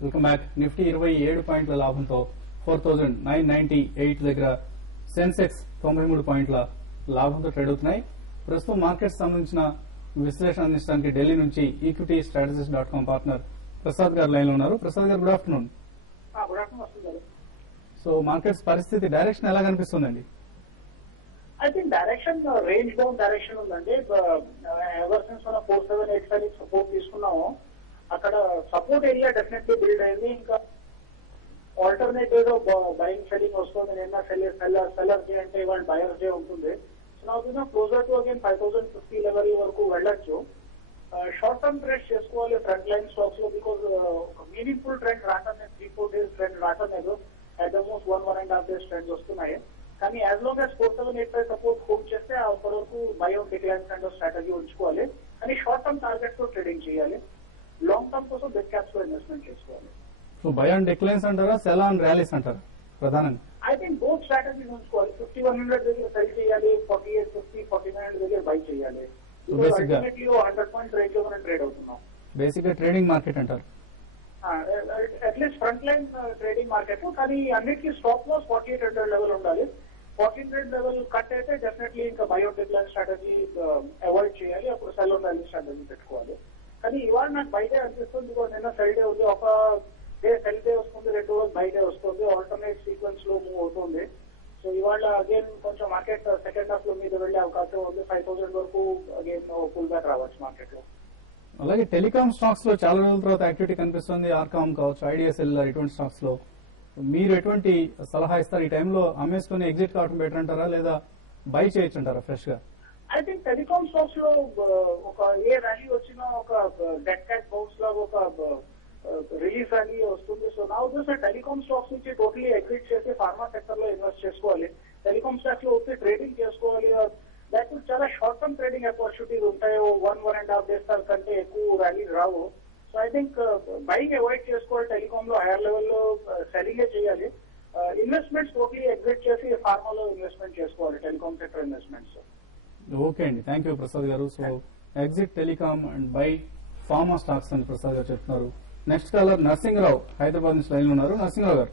Welcome back. Nifty 27 పాయింట్ల లాభంతో 4998 దగ్గర, సెన్సెక్స్ 93 పాయింట్ల లాభంతో ట్రేడ్ అవుతున్నాయి. ప్రస్తుతం మార్కెట్స్ సంబంధించిన విశ్లేషణ అందించడానికి ఢిల్లీ నుంచి ఈక్విటీ స్ట్రాటజిస్ట్.com పార్ట్నర్ ప్రసాద్ గారు లైన్ లో ఉన్నారు. ప్రసాద్ గారు, గుడ్ ఆఫ్టర్నూన్. సో మార్కెట్స్ పరిస్థితి డైరెక్షన్ ఎలా కనిపిస్తుందండి? I think direction range bound direction ఉందండి. ఎవర్ సిన్స్ మనం 4785 సపోర్ట్ తీసుకున్నాము, అక్కడ సపోర్ట్ ఏరియా డెఫినెట్లీ బిల్డ్ అయింది. ఇంకా ఆల్టర్నేటివ్ బయింగ్ సెల్లింగ్ వస్తుంది. నిన్న సెల్లర్ డే అంటే ఇవాళ బయర్స్ డే ఉంటుంది. సో నాకు క్లోజర్ టు అగైన్ 5050 లెవెల్ వరకు వెళ్ళొచ్చు. షార్ట్ టర్మ్ ట్రేడ్ చేసుకోవాలి ఫ్రంట్ లైన్ స్టాక్స్ లో, బికాజ్ మీనింగ్ఫుల్ ట్రెండ్ రావట్లేదు. 3-4 డేస్ ట్రెండ్ రావట్లేదు. అట్ ఆల్మోస్ట్ 1.5 డేస్ ట్రెండ్స్ వస్తున్నాయి. కానీ as long as 4785 support hold చేస్తే అప్పటి వరకు by of decline kind of strategy ఉంచుకోవాలి. కానీ షార్ట్ టర్మ్ టార్గెట్ తో ట్రేడింగ్ చేయాలి. లాంగ్ టర్మ్ కోసం బిగ్ క్యాప్స్ లో ఇన్వెస్ట్మెంట్ చేసుకోవాలి. సో బై ఆన్ డిక్లైన్స్ అంటారా, సెల్ ఆన్ ర్యాలీస్ అంటారా ప్రధానంగా? ఐ థింక్ బోత్ స్ట్రాటజీస్ ఉంచుకోవాలి. 5100 దగ్గర సెల్ చేయాలి, 4850, 4900 దగ్గర బై చేయాలి. అల్టిమేట్లీ 100 పాయింట్స్ రేంజ్ లో మనం ట్రేడ్ అవుతున్నాం. బేసిక్ గా ట్రేడింగ్ మార్కెట్ అంటారు. At least front line trading market. కానీ అన్నిటికీ స్టాప్ లాస్ 4800 లెవెల్ ఉండాలి. 1400 లెవెల్ కట్ అయితే డెఫినెట్లీ ఇంకా బయో డిక్లైన్ స్ట్రాటజీ అవాయిడ్ చేయాలి. అప్పుడు సెల్ ఆన్ ర్యాలీ స్ట్రాటజీ పెట్టుకోవాలి. కానీ ఇవాళ నాకు బయటే అనిపిస్తుంది, నిన్న సెల్ డే ఉంది. ఒక డే సెల్ డే వస్తుంది, 2 రోజు బయటే వస్తుంది. ఆల్టర్నేట్ సీక్వెన్స్ లో మూవ్ అవుతుంది. సో ఇవాళ అగైన్ కొంచెం మార్కెట్ సెకండ్ హాఫ్ లో మీద వెళ్లే అవకాశం ఉంది. 5000 వరకు అగైన్ పుల్ బ్యాక్ రావచ్చు మార్కెట్ లో. అలాగే టెలికాం స్టాక్స్ లో చాలా రోజుల తర్వాత యాక్టివిటీ కనిపిస్తుంది. ఆర్కామ్ కావచ్చు, ఐడిఎస్ఎల్, ఇటువంటి స్టాక్స్ లో మీరు ఎటువంటి సలహా ఇస్తారు? ఈ టైంలో అమ్మేసుకుని ఎగ్జిట్ కావడం బెటర్ అంటారా, లేదా బై చేయొచ్చు అంటారా ఫ్రెష్ గా? ఐ థింక్ టెలికాం స్టాక్స్ లో ఒక ఏ ర్యాలీ వచ్చినా ఒక డెడ్ క్యాట్ బౌన్స్ లాగా ఒక రిలీఫ్ ర్యాలీ వస్తుంది. సో నా ఉద్దేశం టెలికాం స్టాక్స్ నుంచి టోటలీ ఎగ్జిట్ చేసి ఫార్మా సెక్టర్ లో ఇన్వెస్ట్ చేసుకోవాలి. టెలికాం స్టాక్స్ లో వచ్చి ట్రేడింగ్ చేసుకోవాలి. దాట్ చాలా షార్ట్ టర్మ్ ట్రేడింగ్ ఆపర్చునిటీస్ ఉంటాయి. 1.5 డేస్ కంటే ఎక్కువ rally Rao. So I think buying avoid చేసుకోవాలి. టెలికామ్ లో హైయర్ లెవెల్లో సెల్లింగే చేయాలి. ఇన్వెస్ట్మెంట్స్ టోటలీ ఎగ్జిట్ చేసి ఫార్మాలో ఇన్వెస్ట్మెంట్ చేసుకోవాలి, టెలికామ్ సెక్టర్ ఇన్వెస్ట్మెంట్స్. ఓకే అండి, థ్యాంక్ యూ ప్రసాద్ గారు. So exit telecom and by pharma stocks అని ప్రసాద్ గారు చెప్తున్నారు. నెక్స్ట్ కాలర్ నరసింహరావు హైదరాబాద్ నుంచి లైన్ ఉన్నారు. నరసింహరావు గారు,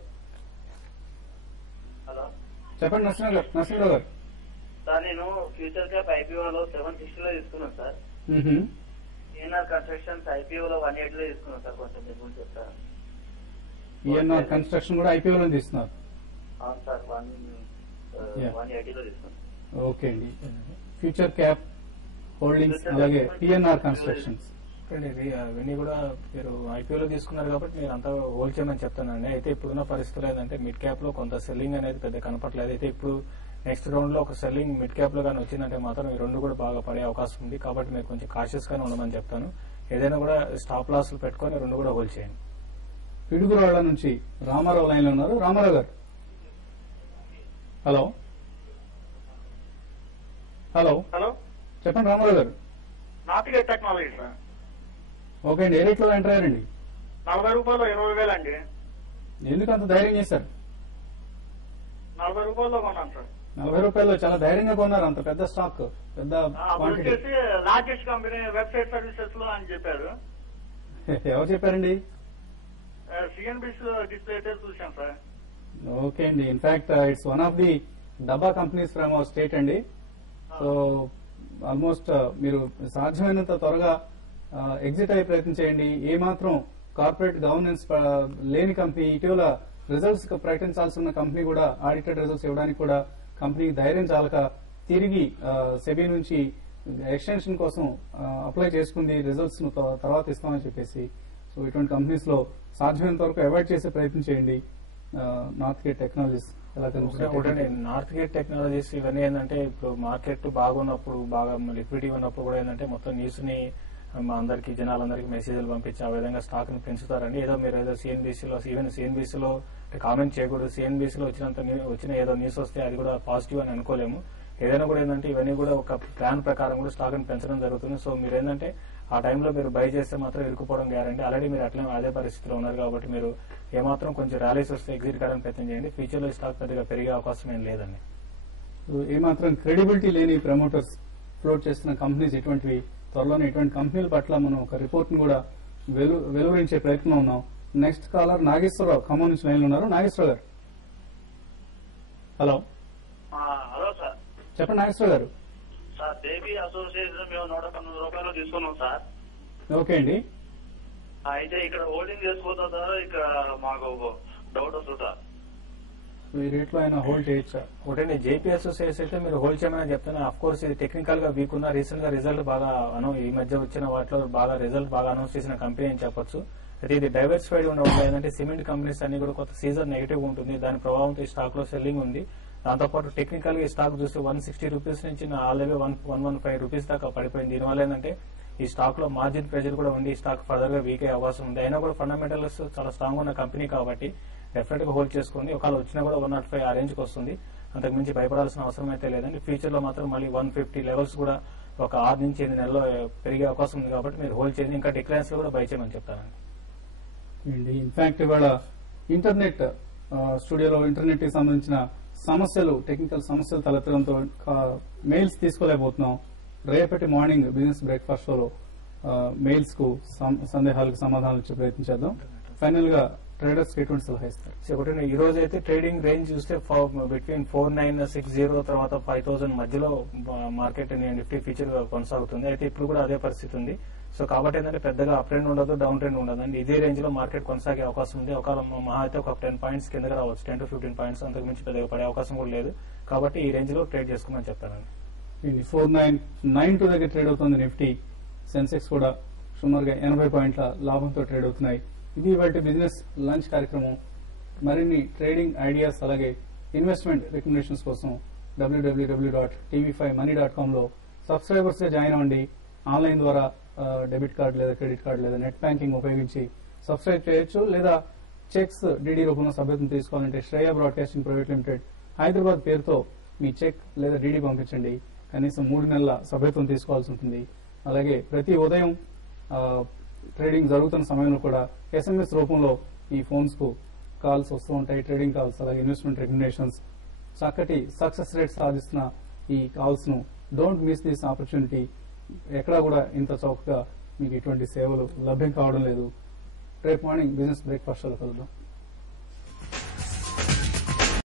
హలో చెప్పండి. నరసింహరావు గారు సార్, నేను ఫ్యూచర్ క్యాప్ ఐపీఓలో 760 లో తీసుకున్నాను సార్. ఈఎన్ఆర్ కన్స్ట్రక్షన్స్ ఐపీఓలో 180 లో తీసుకున్నాను సార్. కొంచెం మీ గురించి చెప్తారా? ఈఎన్ఆర్ కన్స్ట్రక్షన్ కూడా ఐపీఓలో తీసుకున్నారు? అవును సార్, 180 లో తీసుకున్నాను. ఓకే అండి. ఫ్యూచర్ క్యాప్ హోల్డింగ్స్ అలాగే పిఎన్ఆర్ కన్స్ట్రక్షన్స్ ఇవన్నీ కూడా మీరు ఐపీఓలో తీసుకున్నారు కాబట్టి మీరు అంతా హోల్డ్ చేయమని చెప్తానండి. అయితే ఇప్పుడున్న పరిస్థితులు ఏంటంటే మిడ్ క్యాప్ లో కొంత సెల్లింగ్ అనేది పెద్ద కనపట్లేదు. అయితే ఇప్పుడు నెక్స్ట్ రౌండ్ లో ఒక సెల్లింగ్ మిడ్ క్యాప్ లో కానీ వచ్చిందంటే మాత్రం ఈ రెండు కూడా బాగా పడే అవకాశం ఉంది. కాబట్టి మీరు కొంచెం కాషియస్ గానే ఉండమని చెప్తాను. ఏదైనా కూడా స్టాప్ లాస్లు పెట్టుకొని రెండు కూడా హోల్డ్ చేయండి. పిడుగురాళ్ల నుంచి రామారావు లైన్ లో ఉన్నారు. రామారావు గారు, హలో హలో హలో, చెప్పండి రామారావు గారు. North gate technology sir. ఓకే అండి, ఏ రేట్లో ఎంటర్ అయ్యారండి? 40 రూపాయలు 20,000 అండి. ఎందుకు అంత ధైర్యం చేశారు? 40 రూపాయల్లో కొన్నాను సార్. 40 రూపాయల్లో చాలా ధైర్యంగా కొన్నారు. అంత పెద్ద స్టాక్, పెద్ద క్వాంటిటీ. వచ్చేసి రాకేష్ కంపెనీ వెబ్సైట్ సర్వీసెస్ లో అని చెప్పారు. ఎవరు చెప్పారండి? సిఎన్బిసి డిస్ప్లే అయితే చూసాం సార్. ఓకే అండి, in fact it's one of the డబ్బా కంపెనీస్ ఫ్రమ్ అవర్ స్టేట్ అండి. సో ఆల్మోస్ట్ మీరు సాధ్యమైనంత త్వరగా ఎగ్జిట్ అయ్యే ప్రయత్నం చేయండి. ఏమాత్రం కార్పొరేట్ గవర్నెన్స్ లేని కంపెనీ, ఇటీవల రిజల్ట్స్ ప్రకటించాల్సిన కంపెనీ కూడా ఆడిటెడ్ రిజల్ట్స్ ఇవ్వడానికి కూడా కంపెనీ ధైర్యం చాలక తిరిగి సెబీ నుంచి ఎక్స్టెన్షన్ కోసం అప్లై చేసుకుంది. రిజల్ట్స్ తర్వాత ఇస్తామని చెప్పేసి. సో ఇటువంటి కంపెనీస్ లో సాధ్యమైనంత వరకు అవాయిడ్ చేసే ప్రయత్నం చేయండి. నార్త్గేట్ టెక్నాలజీస్ ఎలా ఒకటండి, నార్త్గేట్ టెక్నాలజీస్ ఇవన్నీ ఏంటంటే ఇప్పుడు మార్కెట్ బాగున్నప్పుడు, బాగా లిక్విడిటీ ఉన్నప్పుడు కూడా ఏంటంటే మొత్తం న్యూస్ ని మా అందరికి జనాలందరికీ మెసేజ్లు పంపించి ఆ విధంగా స్టాక్ ని పెంచుతారండి. ఏదో మీరు ఏదో సిఎన్బిసిలో, ఈవెన్ సిఎన్బిసిలో కామెంట్ చేయకూడదు. సిఎన్బిసిలో వచ్చిన ఏదో న్యూస్ వస్తే అది కూడా పాజిటివ్ అని అనుకోలేము. ఏదైనా కూడా ఏంటంటే ఇవన్నీ కూడా ఒక ప్లాన్ ప్రకారం కూడా స్టాక్ ని పెంచడం జరుగుతుంది. సో మీరు ఏంటంటే ఆ టైంలో మీరు బై చేస్తే మాత్రం ఇరుక్కుపోవడం గ్యారంటీ. ఆల్రెడీ మీరు అట్లా అదే పరిస్థితిలో ఉన్నారు కాబట్టి మీరు ఏమాత్రం కొంచెం ర్యాలీస్ వస్తే ఎగ్జిట్ కావడానికి ప్రయత్నం చేయండి. ఫ్యూచర్ లో స్టాక్ పెద్దగా పెరిగే అవకాశం ఏం లేదండి. ఏమాత్రం క్రెడిబిలిటీ లేని ప్రమోటర్స్ ఫ్లోట్ చేస్తున్న కంపెనీస్ ఇటువంటివి. త్వరలోనే ఇటువంటి కంపెనీల పట్ల మనం ఒక రిపోర్ట్ ను కూడా వెలువరించే ప్రయత్నం ఉన్నాం. నెక్స్ట్ కాలర్ నాగేశ్వరరావు ఖమ్మం నుంచి లైన్లో ఉన్నారు. నాగేశ్వరరావు గారు, హలో. Hello sir. చెప్పండి నాగేశ్వరరావు గారు. సార్ బేబీ అసోసియేషన్ మేము 119 రూపాయలు తీసుకున్నాం సార్. ఓకే అండి. అయితే ఇక్కడ హోల్డింగ్ చేసుకోవద్దా సార్? ఇక్కడ మాకు డౌట్ వస్తుంది సార్. ఈ రేట్లో అయినా హోల్డ్ చేయొచ్చా? ఒకటండి, జేపీ అసోసియేట్స్ అయితే మీరు హోల్డ్ చేయమని చెప్తాను. అఫ్ కోర్స్ ఇది టెక్నికల్ గా వీక్ ఉన్న రీసెంట్ గా రిజల్ట్ బాగా ఈ మధ్య వచ్చిన వాటిలో బాగా రిజల్ట్ బాగా అనౌన్స్ చేసిన కంపెనీ అని చెప్పొచ్చు. అయితే ఇది డైవర్సిఫైడ్ ఉండడం ఏంటంటే సిమెంట్ కంపెనీస్ అన్ని కూడా కొత్త సీజన్ నెగిటివ్ ఉంటుంది. దాని ప్రభావంతో ఈ స్టాక్ లో సెల్లింగ్ ఉంది. దాంతోపాటు టెక్నికల్ గా ఈ స్టాక్ చూస్తే 160 రూపీస్ నుంచి ఆల్రెడీ 115 రూపీస్ దాకా పడిపోయింది. దీనివల్ల ఏంటంటే ఈ స్టాక్ లో మార్జిన్ ప్రెజర్ కూడా ఉంది. ఈ స్టాక్ ఫర్దర్ గా వీక్ అయ్యే అవకాశం ఉంది. అయినా కూడా ఫండమెంటల్స్ చాలా స్ట్రాంగ్ ఉన్న కంపెనీ కాబట్టి డెఫినెట్ గా హోల్డ్ చేసుకోండి. ఒకవేళ వచ్చినా కూడా 105 ఆ రేంజ్ కి వస్తుంది. అంతకు మించి భయపడాల్సిన అవసరం అయితే లేదండి. ఫ్యూచర్ లో మాత్రం మళ్ళీ 150 లెవెల్స్ కూడా ఒక 6 నుంచి 8 నెలల్లో పెరిగే అవకాశం ఉంది కాబట్టి మీరు హోల్డ్ చేసి ఇంకా డిక్లైన్స్ లో కూడా బై చేయమని చెప్తానండి. ఇన్ఫాక్ట్ ఇవాళ ఇంటర్నెట్ స్టూడియోలో ఇంటర్నెట్ కి సంబంధించిన సమస్యలు, టెక్నికల్ సమస్యలు తలెత్తడంతో మెయిల్స్ తీసుకోలేకపోతున్నాం. రేపటి మార్నింగ్ బిజినెస్ బ్రేక్ఫాస్ట్ షోలో మెయిల్స్ కు సందేహాలకు సమాధానాలు ఇచ్చే ప్రయత్నం చేద్దాం. ఫైనల్ గా ట్రేడర్స్ ఎటువంటి సలహా ఇస్తారు? ఒకటి, ఈ రోజు అయితే ట్రేడింగ్ రేంజ్ చూస్తే బిట్వీన్ 4960 తర్వాత 5000 మధ్యలో మార్కెట్ నిఫ్టీ ఫ్యూచర్ కొనసాగుతుంది. అయితే ఇప్పుడు కూడా అదే పరిస్థితి ఉంది. సో కాబట్టి ఏంటంటే పెద్దగా అప్ ట్రెండ్ ఉండదు, డౌన్ ట్రెండ్ ఉండదు అండి. ఇదే రేంజ్ లో మార్కెట్ కొనసాగే అవకాశం ఉంది. ఒకవేళ మహా అయితే ఒక 10 పాయింట్స్ కిందగా రావచ్చు, 10 to 15 పాయింట్స్, అంతకు మించి పెద్దగా పడే అవకాశం కూడా లేదు. కాబట్టి ఈ రేంజ్ లో ట్రేడ్ చేసుకోమని చెప్తానండి. 4992 దగ్గర ట్రేడ్ అవుతుంది నిఫ్టీ. సెన్సెక్స్ కూడా సుమారుగా 80 పాయింట్ల లాభంతో ట్రేడ్ అవుతున్నాయి. ఇది ఇవాళ బిజినెస్ లంచ్ కార్యక్రమం. మరిన్ని ట్రేడింగ్ ఐడియాస్ అలాగే ఇన్వెస్ట్మెంట్ రికమెండేషన్స్ కోసం www.tv5money.com లో సబ్స్క్రైబర్స్ గా జాయిన్ అవ్వండి. ఆన్లైన్ ద్వారా డెబిట్ కార్డు లేదా క్రెడిట్ కార్డు లేదా నెట్ బ్యాంకింగ్ ఉపయోగించి సబ్స్క్రైబ్ చేయొచ్చు. లేదా చెక్స్ డిడి రూపంలో సభ్యత్వం తీసుకోవాలంటే Shreya broadcasting private limited Hyderabad పేరుతో మీ చెక్ లేదా డిడి పంపించండి. కనీసం 3 నెలల సభ్యత్వం తీసుకోవాల్సి ఉంటుంది. అలాగే ప్రతి ఉదయం ట్రేడింగ్ జరుగుతున్న సమయంలో కూడా ఎస్ఎంఎస్ రూపంలో ఈ ఫోన్స్ కు కాల్స్ వస్తూ ఉంటాయి. ట్రేడింగ్ కాల్స్ అలాగే ఇన్వెస్ట్మెంట్ రికమెండేషన్స్. చక్కటి సక్సెస్ రేట్ సాధిస్తున్న ఈ కాల్స్ ను డోంట్ మిస్ దిస్ ఆపర్చునిటీ. ఎక్కడా కూడా ఇంత చౌకగా మీకు ఇటువంటి సేవలు లభ్యం కావడం లేదు. రేపు మార్నింగ్ బిజినెస్ బ్రేక్ఫాస్ట్ లో కలుద్దాం.